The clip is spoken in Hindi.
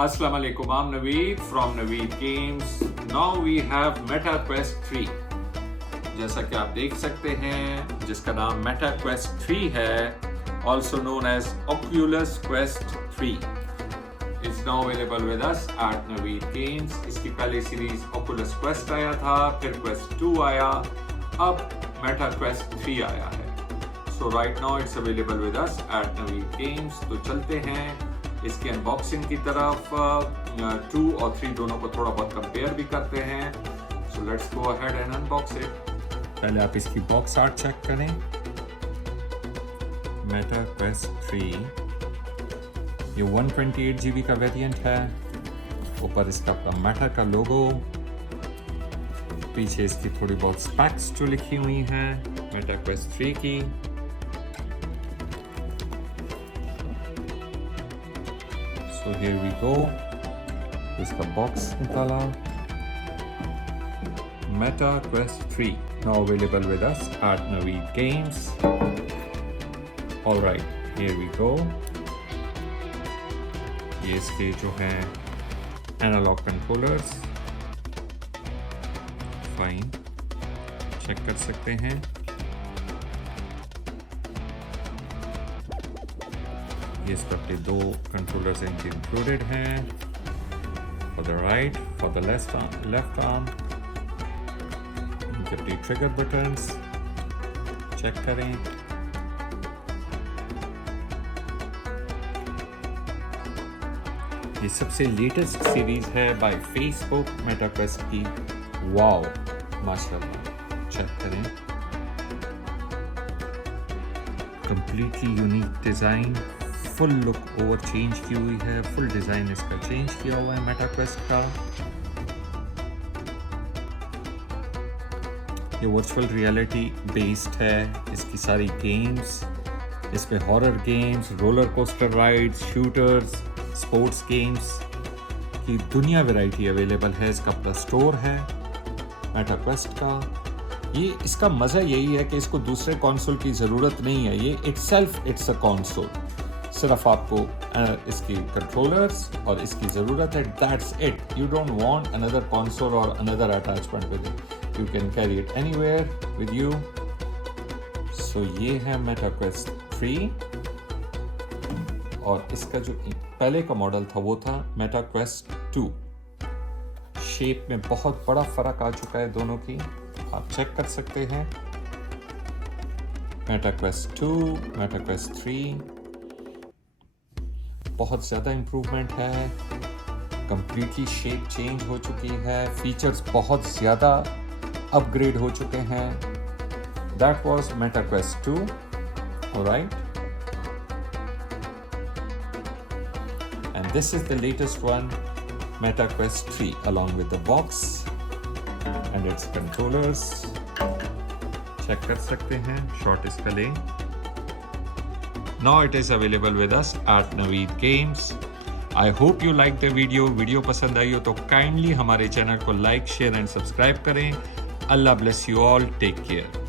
Assalamu alaikum, I'm Naveed from Naveed Games. Now we have Meta Quest 3. जैसा कि आप देख सकते हैं, जिसका नाम Meta Quest 3 है, also known as Oculus Quest 3. It's now available with us at Naveed Games. इसकी पहली सीरीज Oculus Quest आया था, फिर Quest 2 आया, अब Meta Quest 3 आया है. So right now it's available with us at Naveed Games. तो चलते हैं इसकी अनबॉक्सिंग की तरफ. 2 और 3 दोनों को थोड़ा बहुत कंपेयर भी करते हैं. So let's go ahead and unbox it. पहले आप इसकी बॉक्स आर्ट चेक करें. मेटा क्वेस्ट 3 ये 128 GB का वेरिएंट है. ऊपर इसका मेटा का लोगो, पीछे इसकी थोड़ी बहुत स्पेक्स जो लिखी हुई हैं मेटा क्वेस्ट 3 की. So here we go. इसका बॉक्स निकाला. Meta Quest 3 now available with us at Naveed Games. All right, here we go. ये इसके जो हैं एनालॉग कंट्रोलर्स, फाइन चेक कर सकते हैं. ये इसका अपने 2 कंट्रोलर्स इंक्लूडेड हैं, for the right, for the left arm. इनके अपने ट्रिगर बटन्स चेक करें. ये सबसे लेटेस्ट सीरीज है बाय फेसबुक मेटा क्वेस्ट की. वाओ, माशाल्लाह, चेक करें. Completely unique design, full look over change की हुई है. फुल डिजाइन इसका चेंज किया हुआ है मेटा क्वेस्ट का. ये वर्चुअल रियलिटी बेस्ड है. इसकी सारी गेम्स, इसमें horror games, roller coaster rides, shooters, sports games की दुनिया वैरायटी अवेलेबल है. इसका अपना स्टोर है मेटा क्वेस्ट का. ये इसका मज़ा यही है कि इसको दूसरे कंसोल की ज़रूरत नहीं है. ये इट्स अ कंसोल. सिर्फ आपको इसकी कंट्रोलर्स और इसकी ज़रूरत है. That's it. You don't want another console और another attachment with it. You can carry it anywhere with you. So ये है मेटा क्वेस्ट 3. और इसका जो पहले का मॉडल था वो था मेटा क्वेस्ट 2. शेप में बहुत बड़ा फर्क आ चुका है दोनों की, आप चेक कर सकते हैं. मेटा क्वेस्ट 2, मेटा क्वेस्ट 3 बहुत ज़्यादा इम्प्रूवमेंट है. कंप्लीटली शेप चेंज हो चुकी है. फीचर्स बहुत ज़्यादा अपग्रेड हो चुके हैं. That was Meta quest 2. Alright, and this is the latest one, Meta Quest 3, along with the box and its controllers. Check कर सकते हैं, शॉट इसका लें. Now it is available with us at Naveed Games. I hope you like the video. Video पसंद आई हो तो काइंडली हमारे चैनल को लाइक, शेयर एंड सब्सक्राइब करें. अल्लाह bless you all. Take care.